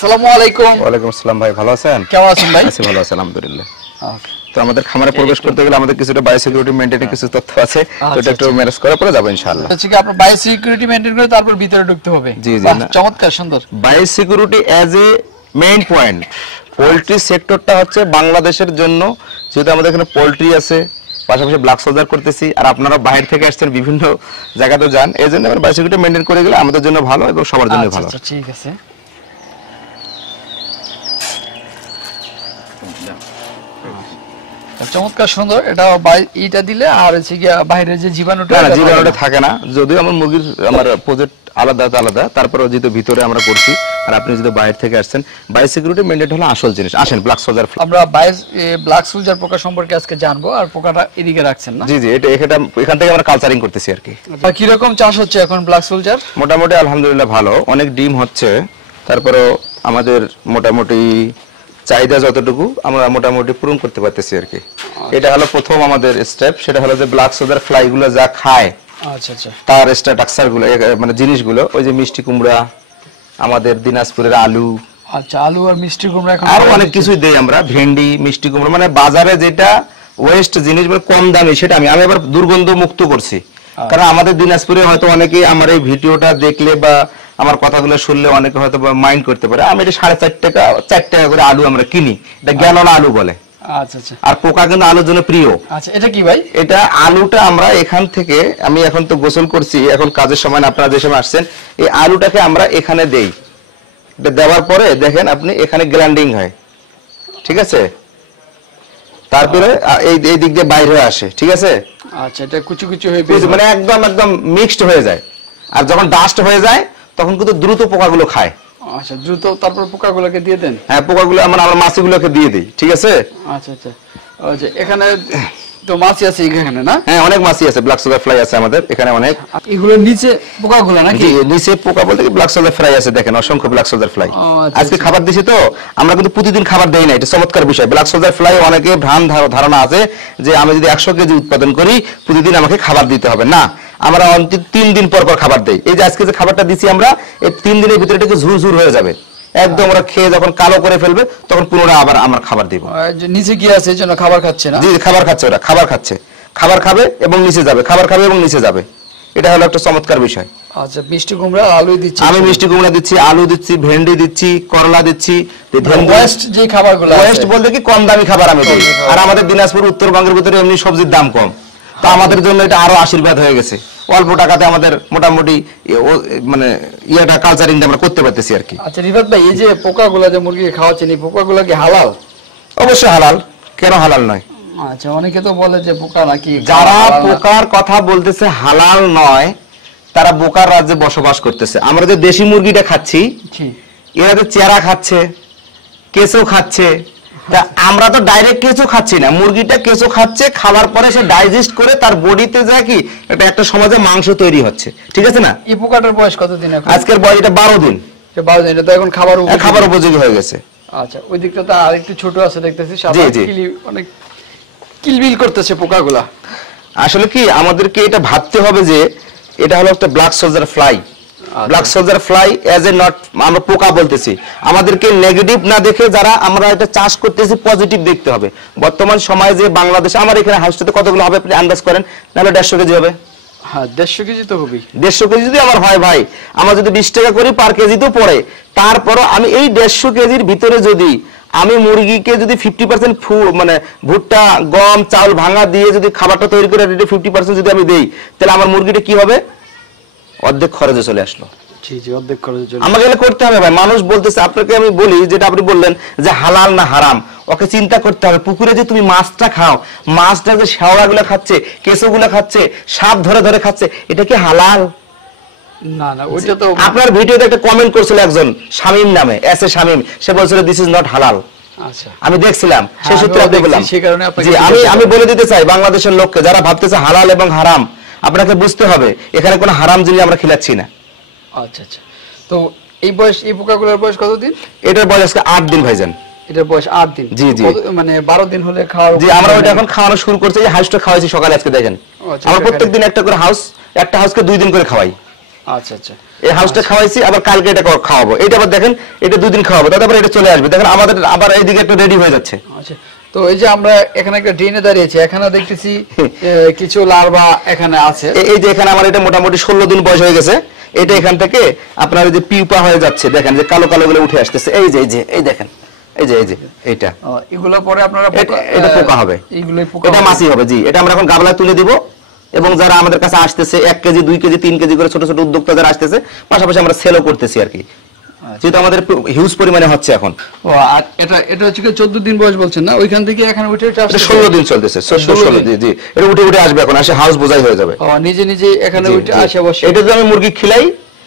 আসসালামু আলাইকুম। ওয়ালাইকুম আসসালাম ভাই, ভালো আছেন? কেমন আছেন ভাই? আছি ভালো আছি আলহামদুলিল্লাহ। তো আমাদের খামারে প্রবেশ করতে গেলে আমাদের কিছুটা বায়োসিকিউরিটি মেইনটেইন কিছু তথ্য আছে, তো এটা একটু ম্যানেজ করার পরে যাব ইনশাআল্লাহ। হচ্ছে কি আপনার বায়োসিকিউরিটি মেইনটেইন করে তারপর ভিতরে ঢুকতে হবে। জি জি, চমৎকার সুন্দর। Biosecurity as a main point, poultry সেক্টরটা হচ্ছে বাংলাদেশের জন্য, যেহেতু আমাদের এখানে পোল্ট্রি আছে, পাশাপাশি ব্ল্যাক সোলজার করতেছি, আর আপনারা বাইরে থেকে আসছেন বিভিন্ন জায়গাতে যান, এই জন্য আমরা বায়োসিকিউরিটি মেইনটেইন করে গেলে আমাদের জন্য ভালো এবং সবার জন্য ভালো। আচ্ছা ঠিক আছে। চমৎকার সুন্দর। এটা এইটা দিলে আর হচ্ছে কি বাইরে যে জীবাণুটা থাকে না, যদিও আমার মুরগির আমার প্রজেক্ট আলাদা আলাদা, তারপরে যেহেতু ভিতরে আমরা করছি, আর আপনি যদি বাইরে থেকে আসছেন, বায়োসিকিউরিটি মেইনটেইন হলো আসল জিনিস। আসেন ব্ল্যাক সোলজার, আমরা ব্ল্যাক সোলজার পোকা সম্পর্কে আজকে জানবো, আর পোকাটা এদিকে রাখছেন না? জি জি, এখান থেকে আমরা কালচারিং করতেছি আর কি। কি রকম চাষ হচ্ছে এখন ব্ল্যাক সোলজার? মোটামুটি আলহামদুলিল্লাহ ভালো, অনেক ডিম হচ্ছে, তারপরে আমাদের মোটামুটি চাহিদা যতটুকু আমরা মোটামুটি পূরণ করতে পারতেছি আর কি। এটা হলো প্রথম আমাদের স্টেপ, সেটা হলো যে ব্ল্যাক সোলজার ফ্লাই গুলো যা খায়, আচ্ছা আচ্ছা, তার স্ট্রাকচার গুলো, মানে জিনিসগুলো, ওই যে মিষ্টি কুমড়া, আমাদের দিনাজপুরের আলু, আচ্ছা আলু আর মিষ্টি কুমড়া, এখন আরো অনেক কিছুই দেই আমরা, ভেন্ডি, মিষ্টি কুমড়া, মানে বাজারে যেটা ওয়েস্ট জিনিস মানে কম দামি, সেটা আমি এবার দুর্গন্ধ মুক্ত করছি। কারণ আমাদের দিনাজপুরে হয়তো অনেকেই আমার এই ভিডিওটা দেখলে বা আমার কথাগুলো শুনলে অনেকে হয়তো মাইন্ড করতে পারে, আমি এটা 4.5 টাকা 4 টাকা করে আলু আমরা কিনি, এটা গ্যালনা আলু বলে। আচ্ছা আচ্ছা, আর পোকা কিন্তু আলুর জন্য প্রিয়। আচ্ছা এটা কি ভাই? এটা আলুটা আমরা এখান থেকে, আমি এখন তো গোসল করছি, এখন কাজের সময় আপনারা যে সময় আসছেন, এই আলুটাকে আমরা এখানে দেই। এটা দেওয়ার পরে দেখেন আপনি এখানে গ্রাইন্ডিং হয়, ঠিক আছে, তারপরে এই দিক দিয়ে বাইরে হয়ে আসে, ঠিক আছে। আচ্ছা, এটা কুচি কুচি হয়ে মানে একদম মিক্সড হয়ে যায়, আর যখন ডাস্ট হয়ে যায় তখন কিন্তু দ্রুত পোকাগুলো খায়। আচ্ছা দ্রুত, তারপর পোকাগুলোকে দিয়ে দেন? হ্যাঁ, পোকাগুলো আমরা মাছিগুলোকে দিয়ে দিই, ঠিক আছে। আচ্ছা আচ্ছা, আচ্ছা এখানে তো মাছি আছে এখানে না? হ্যাঁ, অনেক মাছি আছে, ব্ল্যাক সোলজার ফ্লাই আছে আমাদের এখানে অনেক। এগুলো নিচে পোকাগুলো নাকি? নিচে পোকা বলতে কি ব্ল্যাক সোলজার ফ্লাই আছে, দেখেন অসংখ্য ব্ল্যাক সোলজার ফ্লাই। আজকে খাবার দিছি তো, আমরা কিন্তু প্রতিদিন খাবার দেই না, এটা চমৎকার বিষয়। ব্ল্যাক সোলজার ফ্লাই অনেকে ভ্রান্ত ধারণা আছে যে আমি যদি 100 কেজি উৎপাদন করি প্রতিদিন আমাকে খাবার দিতে হবে, না, আমরা অন্তত 3 দিন পর খাবার দেই। এই যে আজকে যে খাবারটা দিছি আমরা, এই 3 দিনের ভিতরে এটাকে ঝুরঝুর হয়ে যাবে, একদম ওরা খেয়ে যখন কালো করে ফেলবে তখন পুনরায় আবার আমরা খাবার দিব। নিচে কি আছে জন্য খাবার খাচ্ছে না? জি, খাবার খাচ্ছে, ওরা খাবার খাচ্ছে, খাবার খাবে এবং নিচে যাবে, খাবার খাবে এবং নিচে যাবে, এটা হলো একটা চমৎকার বিষয়। আচ্ছা, মিষ্টি কুমড়া আলু দিচ্ছি, আমি মিষ্টি কুমড়া দিচ্ছি, আলু দিচ্ছি, ভেন্ডি দিচ্ছি, করলা দিচ্ছি। ওয়েস্ট যে খাবারগুলো, ওয়েস্ট বলতে কি কম দামি খাবার আমি দিই, আর আমাদের দিনাজপুর উত্তরবঙ্গের ভিতরে এমনি সবজির দাম কম, তো আমাদের জন্য এটা আরো আশীর্বাদ হয়ে গেছে। অল্প টাকাতে আমাদের মোটামুটি মানে ইয়েটা কালচারিংটা আমরা করতে পারতেছি আর কি। আচ্ছা রিফাত ভাই, এই যে পোকাগুলো যে মুরগিকে খাওয়াচ্ছেন, এই পোকাগুলো কি হালাল? অবশ্যই হালাল, কেন হালাল নয়? আচ্ছা, অনেকে তো বলে যে পোকা নাকি, যারা পোকার কথা বলতেছে হালাল নয়, তারা বোকার রাজ্যে বসবাস করতেছে। আমরা যে দেশি মুরগিটা খাচ্ছি, এরা তো চেরা খাচ্ছে, কেঁচো খাচ্ছে, তা আমরা তো ডাইরেক্ট কেঁচো খাচ্ছি না, মুরগিটা কেঁচো খাচ্ছে, খাওয়ার পরে সে ডাইজেস্ট করে তার বডিতে যায় কি এটা একটা সমাজে মাংস তৈরি হচ্ছে, ঠিক আছে না। এই পোকাটার বয়স কতদিন? আজকের বয়স এটা 12 দিন। 12 দিন, এটা তো এখন খাবার উপযোগী হয়ে গেছে। আচ্ছা, ওই দিকটা তো আরেকটু ছোট আছে দেখতেছি, সাদা অনেক কিলবিল করতেছে পোকাগুলা। আসলে কি আমাদেরকে এটা ভাবতে হবে যে এটা হলো একটা black soldier fly. Black soldier fly as a not আমরা পোকা বলতেছি, আমাদেরকে নেগেটিভ না দেখে যারা আমরা এটা চাষ করতেছি পজিটিভ দেখতে হবে। বর্তমান সময়ে যে বাংলাদেশে আমার এখানে হাউসটাতে কতগুলো হবে আপনি আন্দাজ করেন? নাহলে 150 কেজি হবে। হ্যাঁ, 150 কেজি তো হবে। 150 কেজি যদি আমার হয় ভাই, আমার যদি 20 টাকা করি পার কেজি তো পড়ে, তারপরও আমি এই 150 কেজির ভিতরে যদি আমি মুরগিকে যদি 50% মানে ভুট্টা, গম, চাউল ভাঙা দিয়ে যদি খাবারটা তৈরি করে 50% যদি আমি দেই, তাহলে আমার মুরগিটা কি হবে? অর্ধেক খরচে চলে আসলো। অর্ধেক খরচে চলে আমাকে এগুলো করতে হবে ভাই। মানুষ বলতেছে, আপনাকে আমি বলি যেটা আপনি বললেন যে হালাল না হারাম, ওকে চিন্তা করতে হবে। পুকুরে যে তুমি মাছটা খাও, মাছটা যে শেওড়াগুলো খাচ্ছে, কেঁচোগুলো খাচ্ছে, সাপ ধরে ধরে খাচ্ছে, এটা কি হালাল? না না, ওইটা তো আপনার ভিডিওতে একটা কমেন্ট করছিল একজন শামীম নামে, এস এ শামীম, সে বলছিল দিস ইজ নট হালাল। আচ্ছা, আমি দেখছিলাম, সেই সূত্রে আপনি বললাম। সেই কারণে জি, আমি বলে দিতে চাই বাংলাদেশের লোককে, যারা ভাবতেছে হালাল এবং হারাম, আপনাকে বুঝতে হবে এখানে কোনো হারাম জিনিস আমরা খিলাচ্ছি না। আচ্ছা আচ্ছা, তো এই বয়স, এই পোকাগুলোর বয়স কতদিন? এটার বয়স আজকে 8 দিন ভাইজান। এটার বয়স 8 দিন? জি জি, মানে 12 দিন হলে খাওয়া। জি, আমরা ওটা এখন খাওয়ানো শুরু করছি। এই হাউসটা খাওয়াইছি সকালে, আজকে দেখেন আমরা প্রত্যেকদিন একটা করে হাউস, একটা হাউসকে 2 দিন করে খাওয়াই। আচ্ছা আচ্ছা, এই হাউসটা খাওয়াইছি, আবার কালকে এটা খাওয়াবো, এটা আবার দেখেন এটা 2 দিন খাওয়াবো, তারপর এটা চলে আসবে, দেখেন আমাদের আবার এইদিকে একটা রেডি হয়ে যাচ্ছে। আচ্ছা, তো এই যে আমরা এখানে একটা ড্রেনে দাঁড়িয়েছি, এখানে দেখতেছি কিছু লার্ভা এখানে আছে। এই যে এখানে আমার এটা মোটামুটি 16 দিন বয়স হয়ে গেছে, এটা এখান থেকে আপনার যে পিউপা হয়ে যাচ্ছে, দেখেন যে কালো কালো গুলো উঠে আসতেছে, এই যে এই দেখেন, এই যে এইটা, এগুলো পরে আপনারা এটা পোকা হবে, এইগুলোই পোকা, এটা মাছি হবে। জি, এটা আমরা এখন গাবলায় তুলে দিব, এবং যারা আমাদের কাছে আসতেছে 1 কেজি 2 কেজি 3 কেজি করে ছোট ছোট উদ্যোক্তা যারা আসতেছে, পাশাপাশি আমরা সেলও করতেছি আর কি, যেহেতু আমাদের হিউজ পরিমাণে হচ্ছে এখন। ও আর এটা হচ্ছে কি 14 দিন বয়স বলছেন না, ওইখান থেকে এখানে উঠে এটা 16 দিন চলতেছে, 16 জি জি, এটা উঠে আসবে, এখন আসে হাউস বোঝাই হয়ে যাবে। ও নিজে নিজে এখানে উঠে আসে বসে। এটা যদি আমি মুরগি খিলাই,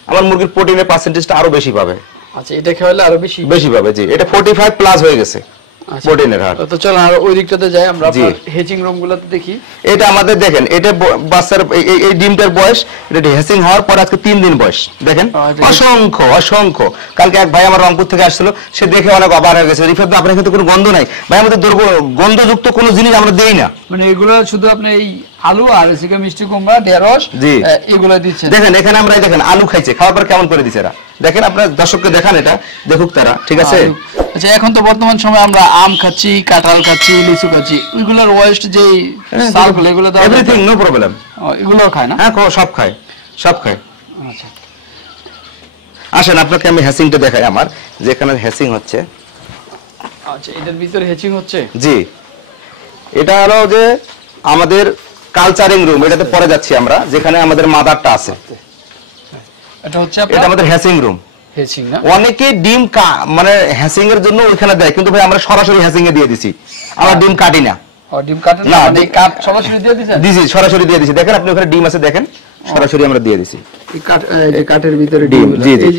আমার মুরগির প্রোটিনের পার্সেন্টেজটা আরো বেশি পাবে। আচ্ছা, এটা খাওয়ালে আরো বেশি পাবে। জি, এটা 45 প্লাস হয়ে গেছে প্রোটিনের হার। তো চলো আর ওই দিকটাতে যাই, আমরা আপনার হেচিং রুমগুলোতে দেখি। এটা আমাদের দেখেন, এটা বাচ্চার এই ডিমটার বয়স, এটা হেচিং হওয়ার পর আজকে 3 দিন বয়স, দেখেন অসংখ্য। কালকে এক ভাই আমার রংপুর থেকে আসছিল, সে দেখে অনেক অবাক হয়ে গেছে, রিফাত ভাই আপনার কিন্তু কোনো গন্ধ নাই। ভাই আমাদের গন্ধযুক্ত কোনো জিনিস আমরা দেই না, মানে এগুলো শুধু আপনি এই আলু আর এদিকে মিষ্টি কুমড়া, ঢেঁড়স এগুলো দিচ্ছেন। দেখেন এখানে আমরা দেখেন আলু খাইছে, খাওয়ার পর কেমন করে দিছে এরা, দেখেন আপনার দর্শককে দেখান, এটা দেখুক তারা, ঠিক আছে। আচ্ছা, এখন তো বর্তমান সময় আমরা আম খাচ্ছি, কাঁঠাল খাচ্ছি, লিচু খাচ্ছি, ওইগুলোর ওয়েস্ট যে সালগুলো, এগুলো তো এভরিথিং নো প্রবলেম, এগুলোও খায় না? হ্যাঁ সব খায়। আচ্ছা, আসেন আপনাকে আমি হ্যাসিংটা দেখাই, আমার যেখানে হ্যাসিং হচ্ছে। আচ্ছা, এটার ভিতরে হ্যাচিং হচ্ছে। জি, এটা হলো যে আমাদের কালচারিং রুম, এটাতে পরে যাচ্ছি আমরা, যেখানে আমাদের মাদারটা আছে। এটা হচ্ছে এটা আমাদের হ্যাসিং রুম। হ্যাচিং না, অনেকে ডিম মানে হ্যাসিং এর জন্য ওইখানে দেয়, কিন্তু ভাই আমরা সরাসরি হ্যাসিং এ দিয়ে দিছি, আমরা ডিম কাটি না। ডিম কাটেন না, মানে কাট সরাসরি দিয়ে দিছেন? দিছি, সরাসরি দিয়ে দিছি, দেখেন আপনি ওখানে ডিম আছে, দেখেন সরাসরি আমরা দিয়ে দিছি। এই কাঠের ভিতরে ডিম, জি জি,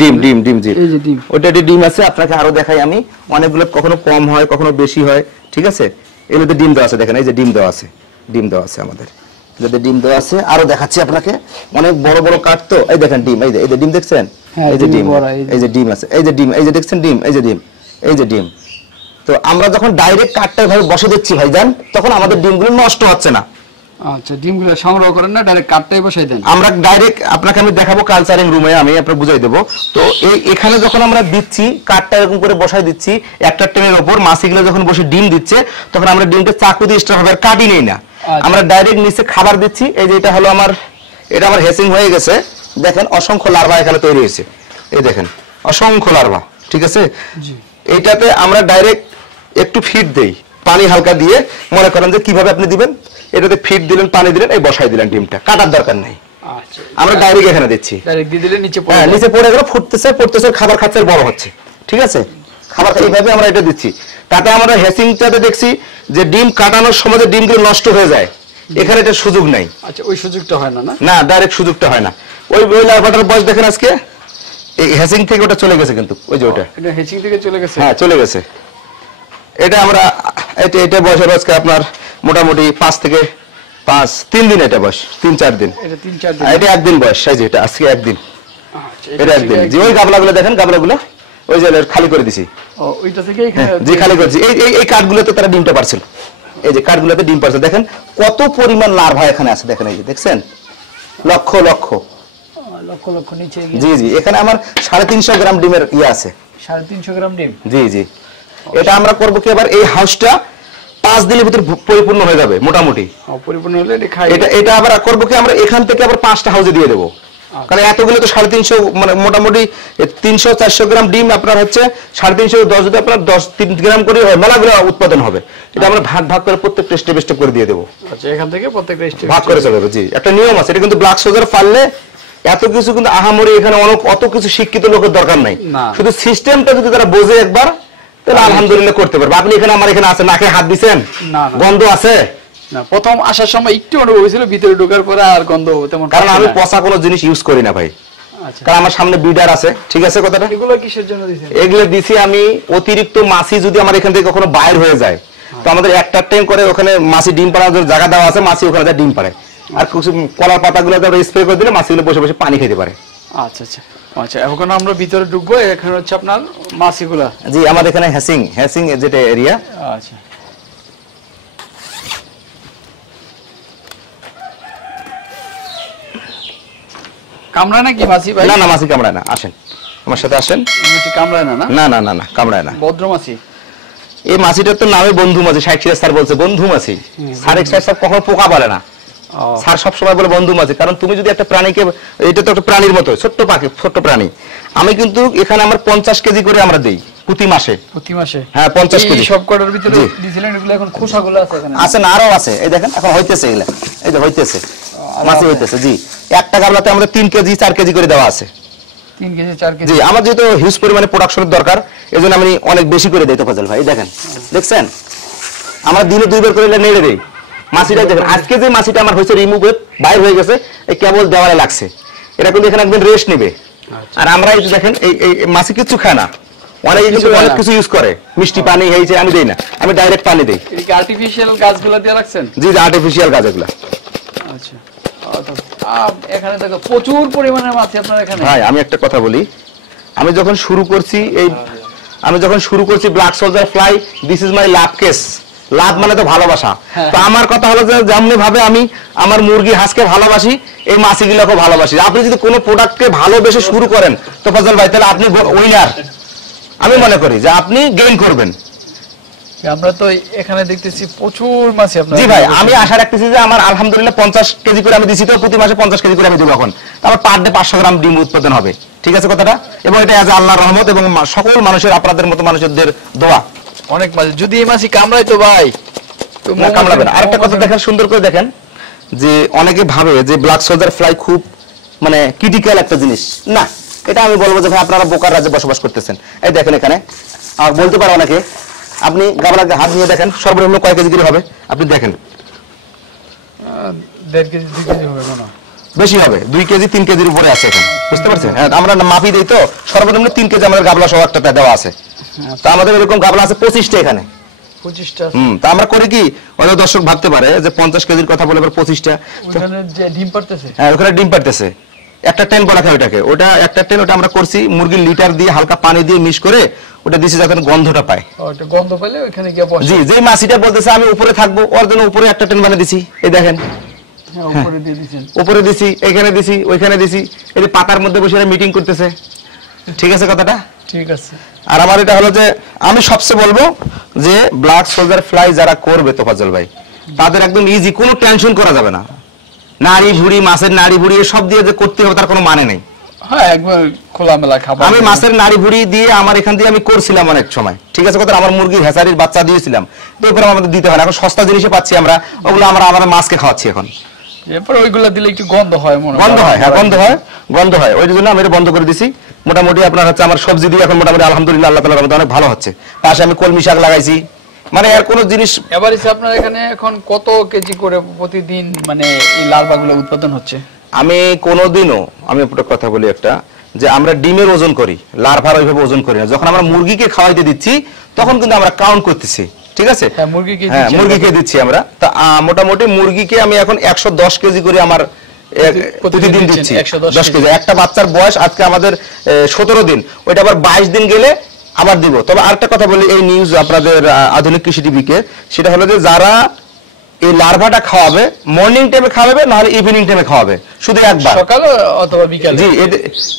ডিম জি, এই যে ডিম, ওটা ডিম আছে। আপনাকে আরো দেখাই আমি, অনেকগুলো কখনো কম হয় কখনো বেশি হয়, ঠিক আছে। এগুলোতে ডিম দেওয়া আছে, দেখেন এই যে ডিম দেওয়া আছে আমাদের, যাতে ডিম দেওয়া আছে। আরো দেখাচ্ছি আপনাকে, অনেক বড় বড় কাঠ তো, এই দেখেন ডিম, এই যে ডিম দেখছেন, এই যে ডিম, এই যে ডিম আছে, এই যে ডিম, এই যে দেখছেন ডিম, এই যে ডিম। তো আমরা যখন ডাইরেক্ট কাঠটা ভাবে বসে দিচ্ছি ভাইজান, তখন আমাদের ডিমগুলো নষ্ট হচ্ছে না। আচ্ছা, ডিমগুলো সংগ্রহ করেন না, ডাইরেক্ট কাঠটাই বসাই দেন? আমরা ডাইরেক্ট, আপনাকে আমি দেখাবো কালচারিং রুমে, আমি আপনাকে বুঝাই দেবো। তো এখানে যখন আমরা দিচ্ছি কাঠটা এরকম করে বসাই দিচ্ছি একটা টেনের উপর, মাছিগুলো যখন বসে ডিম দিচ্ছে, তখন আমরা ডিমটা চাকু দিয়ে এক্সট্রা ভাবে কাটি নেই না, আমরা ডাইরেক্ট নিচে খাবার দিচ্ছি। এই যে এটা হলো আমার হ্যাচিং হয়ে গেছে, দেখেন অসংখ্য লার্ভা এখানে তৈরি হয়েছে, এই দেখেন অসংখ্য লার্ভা, ঠিক আছে। এইটাতে আমরা ডাইরেক্ট একটু ফিড দেই, পানি হালকা দিয়ে, মনে করেন যে কিভাবে আপনি দিবেন, এটাতে ফিড দিলেন, পানি দিলেন, এই বসাই দিলেন, ডিমটা কাটার দরকার নেই। আচ্ছা, আমরা ডাইরেক্ট এখানে দিচ্ছি, ডাইরেক্ট দিয়ে দিলে নিচে পড়ে, হ্যাঁ নিচে পড়ে গেল, ফুটতেছে, খাবার খাচ্ছে, বড় হচ্ছে, ঠিক আছে। খাবার এইভাবে আমরা এটা দিচ্ছি, তাতে আমরা হ্যাচিংটাতে দেখছি যে ডিম কাটানোর সময় ডিমগুলো নষ্ট হয়ে যায়, এখানে এটা সুযোগ নাই। আচ্ছা, ওই সুযোগটা হয় না? না, ডাইরেক্ট সুযোগটা হয় না। ওই লার্ভাটার বয়স দেখেন আজকে এই হ্যাচিং থেকে ওটা চলে গেছে, কিন্তু ওই যে ওটা এটা হ্যাচিং থেকে চলে গেছে, হ্যাঁ চলে গেছে। এটা আমরা এটা বয়সের আজকে আপনার মোটামুটি 3 দিন, এটা বয়স 3-4 দিন, এটা 1 দিন বয়স, এই যে এটা আজকে 1 দিন, এটা 1 দিন। যে ওই গাবলাগুলো দেখেন, গাবলাগুলো ওই যে খালি করে দিছি, ওইটা থেকে যে খালি করেছি, এই কাঠগুলোতে তারা ডিমটা পারছিল, এই যে কাঠগুলোতে ডিম পারছে, দেখেন কত পরিমাণ লার্ভা এখানে আছে, দেখেন এই যে দেখছেন, লক্ষ লক্ষ নিচে। জি জি, এখানে আমার 350 গ্রাম ডিমের আছে, 350 গ্রাম ডিম। জি জি। এটা আমরা করবো কি, এবার এই হাউসটা 5 দিনের ভিতর পরিপূর্ণ হয়ে যাবে মোটামুটি, পরিপূর্ণ হলে এটা আবার করবো কি, আমরা এখান থেকে আবার 5টা হাউসে দিয়ে দেবো, কারণ এতগুলো তো 350, মানে মোটামুটি 300-400 গ্রাম ডিম আপনার হচ্ছে 350 10 যদি আপনার 10-3 গ্রাম করে হয়, মেলাগুলো উৎপাদন হবে। এটা আমরা ভাগ করে প্রত্যেকটা স্টেপ করে দিয়ে দেবো। আচ্ছা, এখান থেকে প্রত্যেকটা স্টেপ ভাগ করে চলে যাবে। জি, একটা নিয়ম আছে, এটা কিন্তু ব্ল্যাক সোলজার পারলে এত কিছু কিন্তু আহামরি এখানে অত কিছু শিক্ষিত লোকের দরকার নাই, শুধু সিস্টেমটা যদি তারা বোঝে একবার, তাহলে আলহামদুলিল্লাহ করতে পারবে। আপনি এখানে আমার এখানে আছে, নাকে হাত দিচ্ছেন, গন্ধ আছে না? প্রথম আসার সময় একটু অনুভব হয়েছিল, ভিতরে ঢোকার পরে আর গন্ধ তেমন, কারণ আমি পচা কোনো জিনিস ইউজ করি না ভাই। কারণ আমার সামনে বিডার আছে, ঠিক আছে কথাটা। এগুলো কিসের জন্য দিছেন? এগুলো দিছি আমি অতিরিক্ত মাছি যদি আমার এখান থেকে কখনো বাইর হয়ে যায়, তো আমাদের একটা টাইম করে ওখানে মাছি ডিম পাড়ার জন্য জায়গা দেওয়া আছে, মাছি ওখানে ডিম পাড়ে, আর কিছু কলার পাতাগুলো স্প্রে করে দিলে মাছিগুলো বসে বসে পানি খেতে পারে। আচ্ছা আচ্ছা আচ্ছা, এখন আমরা ভিতরে ঢুকবো, এখানে হচ্ছে আপনার মাছিগুলা। জি, আমাদের এখানে হ্যাচিং যেটা এরিয়া। আচ্ছা, কামড়ায় না কি মাছি ভাই? না না, মাছি কামড়ায় না, আসেন আমার সাথে আসেন। মাছি কামড়ায় না? না না না না, কামড়ায় না। ভদ্র মাছি। এই মাছিটার তো নামে বন্ধু মাছি, শাইখ সিরাজ স্যার বলছে বন্ধু মাছি। স্যার স্যার কখনো পোকা বলে না, স্যার সবসময় বলে বন্ধু মাছি। কারণ তুমি যদি একটা প্রাণীকে, এটা তো একটা প্রাণীর মতো, ছোট্ট পাখি, ছোট্ট প্রাণী। আমি কিন্তু এখানে আমার 50 কেজি করে আমরা দেই প্রতি মাসে। প্রতি মাসে? হ্যাঁ 50 কেজি। সব কটার ভিতরে দিছিলেন এগুলো, এখন খোসাগুলো আছে এখানে? আছে না, আরো আছে, এই দেখেন এখন হইতেছে এগুলা, এই যে হইতেছে মাছি হইতেছে। জি, একটা গামলাতে আমরা 3 কেজি 4 কেজি করে দেওয়া আছে। 3 কেজি 4 কেজি? জি, আমার যেহেতু হিউজ পরিমাণে প্রোডাকশনের দরকার, এজন্য আমি অনেক বেশি করে দেই তো ফজল ভাই। দেখেন, দেখছেন আমরা দিনে 2 বার করে নেড়ে দেই মাছিটা। দেখেন আজকে যে মাছিটা আমার হয়েছে রিমুভ হয়ে বাইরে হয়ে গেছে, এই কেবল দেওয়ালে লাগছে, এটা কিন্তু এখানে একদম রেস্ট নেবে। আর আমরা এই যে দেখেন এই মাছি কিছু খায় না, অনেকে কিন্তু অনেক কিছু ইউজ করে, মিষ্টি পানি হয়েছে, আমি দেই না, আমি ডাইরেক্ট পানি দেই। এটা কি আর্টিফিশিয়াল গাছগুলো দিয়ে রাখছেন? জি, আর্টিফিশিয়াল গাছ এগুলা। আচ্ছা, এখানে দেখো প্রচুর পরিমাণে মাছ আপনার এখানে। ভাই আমি একটা কথা বলি, আমি যখন শুরু করছি black soldier fly, this is my love case. Love মানে তো ভালোবাসা। তো আমার কথা হলো যে যেমনি ভাবে আমি আমার মুরগি হাঁসকে ভালোবাসি, এই মাছিগুলোকে ভালোবাসি। আপনি যদি কোনো প্রোডাক্টকে ভালোবেসে শুরু করেন তো ফজল ভাই, তাহলে আপনি উইনার। আমি মনে করি যে আপনি গেইন করবেন। আমরা তো এখানে দেখতেছি প্রচুর মাছ আপনার। জি ভাই, আমি আশা রাখতেছি যে আমার আলহামদুলিল্লাহ 50 কেজি করে আমি দিছি, তো প্রতি মাসে 50 কেজি করে আমি দেবো এখন। আমার পার ডে 500 গ্রাম ডিম উৎপাদন হবে, ঠিক আছে কথাটা? এবং এটা আজ আল্লাহর রহমত এবং সকল মানুষের, আপনাদের মতো মানুষদের দোয়া। অনেক মাছ যদি এই মাছি কামড়ায় তো ভাই না, কামড়াবে না। আরেকটা কথা দেখেন, সুন্দর করে দেখেন, যে অনেকে ভাবে যে ব্ল্যাক সোলজার ফ্লাই খুব মানে ক্রিটিক্যাল একটা জিনিস। না, এটা আমি বলবো যে ভাই আপনারা বোকার রাজ্যে বসবাস করতেছেন। এই দেখেন এখানে আর বলতে পারে অনেকে, আপনি গামলাকে হাত নিয়ে দেখেন সর্বনিম্ন কয় কেজি করে হবে, আপনি দেখেন। 1.5 কেজি 2 কেজি হবে মনে হয়, বেশি হবে, 2 কেজি 3 কেজির উপরে আছে এখানে, বুঝতে পারছেন? হ্যাঁ, আমরা মাপি দেই তো, সর্বনিম্ন 3 কেজি আমাদের গাবলা সহ একটা দেওয়া আছে। তো আমাদের এরকম গাবলা আছে 25টা এখানে। 25টা? তা আমরা করি কি, অনেক দর্শক ভাবতে পারে যে 50 কেজির কথা বলে আবার 25টা। ওখানে যে ডিম পারতেছে? হ্যাঁ, ওখানে ডিম পারতেছে। একটা টেন বলা হয় ওটাকে, ওটা একটা টেন, ওটা আমরা করছি মুরগির লিটার দিয়ে হালকা পানি দিয়ে মিক্স করে ওটা দিছি যাতে গন্ধটা পায়। ওটা গন্ধ পেলে ওখানে গিয়ে বসে। জি, যেই মাছিটা বলতেছে আমি উপরে থাকবো, ওর জন্য উপরে একটা টেন বানিয়ে দিছি। এই দেখেন, উপরে দিয়ে দিয়েছেন? উপরে দিছি, এখানে দিছি, ওইখানে দিছি, এই যে পাতার মধ্যে বসে মিটিং করতেছে, ঠিক আছে কথাটা? ঠিক আছে। আর আমার এটা হলো যে আমি সবচেয়ে বলবো যে ব্ল্যাক সোলজার ফ্লাই যারা করবে তোফাজ্জল ভাই, তাদের একদম ইজি, কোনো টেনশন করা যাবে না। নাড়ি ভুড়ি, মাছের নাড়ি ভুড়ি সব দিয়ে যে করতে হবে তার কোনো মানে নেই। হ্যাঁ, একবার খোলামেলা খাবার। আমি মাছের নাড়ি ভুড়ি দিয়ে আমার এখান দিয়ে আমি করছিলাম অনেক সময়, ঠিক আছে কথা? আমার মুরগির হেসারির বাচ্চা দিয়েছিলাম, তো এরপরে আমাদের দিতে হয় না, এখন সস্তা জিনিসে পাচ্ছি আমরা, ওগুলো আমরা মাছকে খাওয়াচ্ছি এখন। এরপর ওইগুলো দিলে একটু গন্ধ হয় মনে হয়। গন্ধ হয়, হ্যাঁ গন্ধ হয়, ওই জন্য আমি এটা বন্ধ করে দিছি। মোটামুটি আপনার হচ্ছে আমার সবজি দিয়ে এখন মোটামুটি আলহামদুলিল্লাহ আল্লাহ তাআলার রহমতে অনেক ভালো হচ্ছে। পাশে আমি কলমি শাক লাগাইছি, মানে আর কোনো জিনিস। এবারে আপনার এখানে এখন কত কেজি করে প্রতিদিন মানে এই লার্ভাগুলো উৎপাদন হচ্ছে? আমি কোনোদিনও, আমি একটা কথা বলি একটা, যে আমরা ডিমের ওজন করি, লার্ভার ওইভাবে ওজন করি না। যখন আমরা মুরগিকে খাওয়াইতে দিচ্ছি তখন কিন্তু আমরা কাউন্ট করতেছি, ঠিক আছে? হ্যাঁ, মুরগিকে দিচ্ছি আমরা। তা মোটামুটি মুরগিকে আমি এখন 110 কেজি করে আমার প্রতিদিন দিচ্ছি। 10 কেজি। একটা বাচ্চার বয়স আজকে আমাদের 17 দিন, ওইটা আবার 22 দিন গেলে আবার দিব। তবে আরেকটা কথা বলি, এই নিউজ আপনাদের আধুনিক কৃষি টিভিকে, সেটা হলো যে যারা এই লার্ভাটা খাওয়াবে মর্নিং টাইমে খাওয়াবে, নাহলে ইভিনিং টাইমে খাওয়াবে, শুধু একবার, সকালে অথবা বিকালে। জি,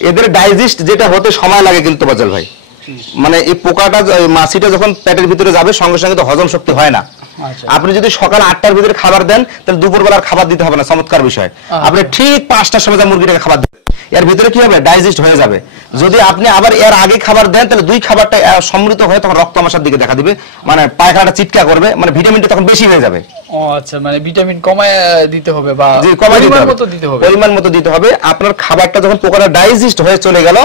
এদের ডাইজেস্ট যেটা হতে সময় লাগে কিন্তু বাজাল ভাই, মানে এই পোকাটা, মাছিটা যখন পেটের ভিতরে যাবে সঙ্গে সঙ্গে তো হজম শক্তি হয় না। আপনি যদি সকাল 8টার ভিতরে খাবার দেন তাহলে দুপুরবেলার খাবার দিতে হবে না, চমৎকার বিষয়। আপনি ঠিক 5টার সময় মুরগিটাকে খাবার দেন, এর ভিতরে কি হবে, ডাইজেস্ট হয়ে যাবে। যদি আপনি আবার এর আগে খাবার দেন তাহলে দুই খাবারটা সমৃদ্ধ হয়ে তখন রক্ত আমাশার দিকে দেখা দিবে, মানে পায়খানাটা চিটকা করবে, মানে ভিটামিনটা তখন বেশি হয়ে যাবে। ও আচ্ছা, মানে ভিটামিন কমায় দিতে হবে বা পরিমাণ মতো দিতে হবে। আপনার খাবারটা যখন পোকাটা ডাইজেস্ট হয়ে চলে গেল,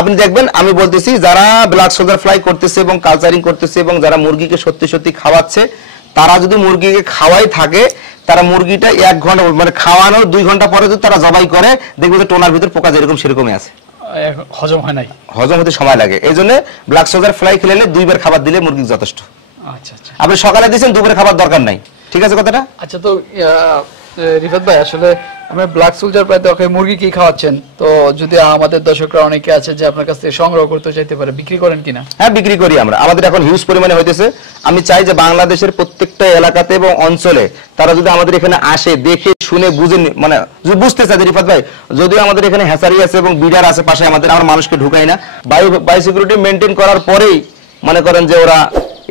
আপনি দেখবেন, আমি বলতেছি যারা ব্ল্যাক সোলজার ফ্লাই করতেছে এবং কালচারিং করতেছে এবং যারা মুরগিকে সত্যি সত্যি খাওয়াচ্ছে, তারা যদি মুরগিকে খাওয়াই থাকে, তারা মুরগিটা 1 ঘন্টা মানে খাওয়ানোর 2 ঘন্টা পরে যদি তারা জবাই করে, দেখবে যে টোনার ভিতর পোকা যেরকম সেরকমই আছে, হজম হয় নাই, হজম হতে সময় লাগে। এই জন্য ব্ল্যাক সোলজার ফ্লাই খেলে 2 বার খাবার দিলে মুরগি যথেষ্ট। আচ্ছা আচ্ছা, আপনি সকালে দিয়েছেন, দুপুরে খাবার দরকার নাই, ঠিক আছে কথাটা? আচ্ছা, তো রিফাত ভাই আসলে আমরা ব্ল্যাক সোলজার প্রায় দরকার মুরগি কি খাওয়াচ্ছেন, তো যদি আমাদের দর্শকরা অনেকে আছে যে আপনার কাছ থেকে সংগ্রহ করতে চাইতে পারে, বিক্রি করেন কিনা? হ্যাঁ, বিক্রি করি আমরা। আমাদের এখন হিউজ পরিমাণে হইতেছে। আমি চাই যে বাংলাদেশের প্রত্যেকটা এলাকাতে এবং অঞ্চলে তারা যদি আমাদের এখানে আসে, দেখে শুনে বুঝে মানে যদি বুঝতে চায় যে রিফাত ভাই, যদিও আমাদের এখানে হ্যাচারি আছে এবং বিডার আছে পাশে, আমাদের আমরা মানুষকে ঢুকাই না, বাই সিকিউরিটি মেনটেন করার পরেই মনে করেন যে ওরা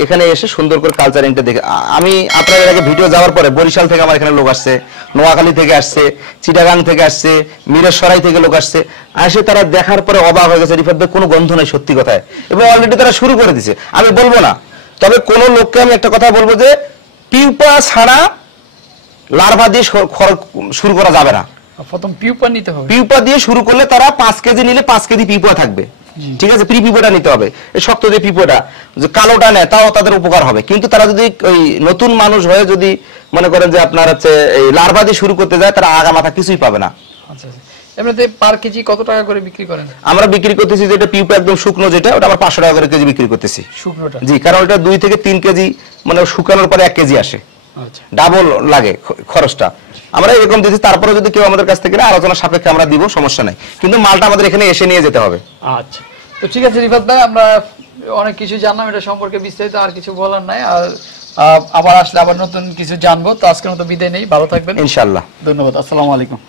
এখানে এসে সুন্দর করে কালচারিংটা দেখে। আমি আপনাদের আগে ভিডিও যাওয়ার পরে বরিশাল থেকে আমার এখানে লোক আসছে, নোয়াখালী থেকে আসছে, চিটাগাং থেকে আসছে, মিরসরাই থেকে লোক আসছে, আসে তারা দেখার পরে অবাক হয়ে গেছে, রিফাত ভাই কোনো গন্ধ নাই সত্যি কথায়, এবং অলরেডি তারা শুরু করে দিছে। আমি বলবো না, তবে কোন লোককে আমি একটা কথা বলবো যে পিউপা ছাড়া লার্ভা দিয়ে শুরু করা যাবে না। প্রথম পিউপা নিতে হবে। পিউপা দিয়ে শুরু করলে তারা 5 কেজি নিলে 5 কেজি পিউপা থাকবে, ঠিক আছে? প্রি পিউপাটা নিতে হবে, এই শক্ত যে পিউপাটা, যে কালোটা নেয় তাও তাদের উপকার হবে। কিন্তু তারা যদি ওই নতুন মানুষ হয়ে যদি মনে করেন যে আপনার হচ্ছে এই লার্ভা দিয়ে শুরু করতে যায়, তারা আগা মাথা কিছুই পাবে না। আচ্ছা, এমনিতে পার কেজি কত টাকা করে বিক্রি করেন? আমরা বিক্রি করতেছি যেটা পিউপা একদম শুকনো, যেটা ওটা আমরা 500 টাকা করে কেজি বিক্রি করতেছি। শুকনোটা? জি, কারণ ওটা 2 থেকে 3 কেজি মানে শুকানোর পরে 1 কেজি আসে, আচ্ছা, ডাবল লাগে খরচটা। আমরা এরকম দিচ্ছি, তারপরে যদি কেউ আমাদের কাছ থেকে আলোচনা সাপেক্ষে আমরা দিব, সমস্যা নাই, কিন্তু মালটা আমাদের এখানে এসে নিয়ে যেতে হবে। আচ্ছা, তো ঠিক আছে রিফাত ভাই, আমরা অনেক কিছু জানলাম এটা সম্পর্কে, বিস্তারিত আর কিছু বলার নাই। আর আবার আসলে আবার নতুন কিছু জানবো। তো আজকের মতো বিদায় নেই, ভালো থাকবেন ইনশাআল্লাহ। ধন্যবাদ, আসসালামু আলাইকুম।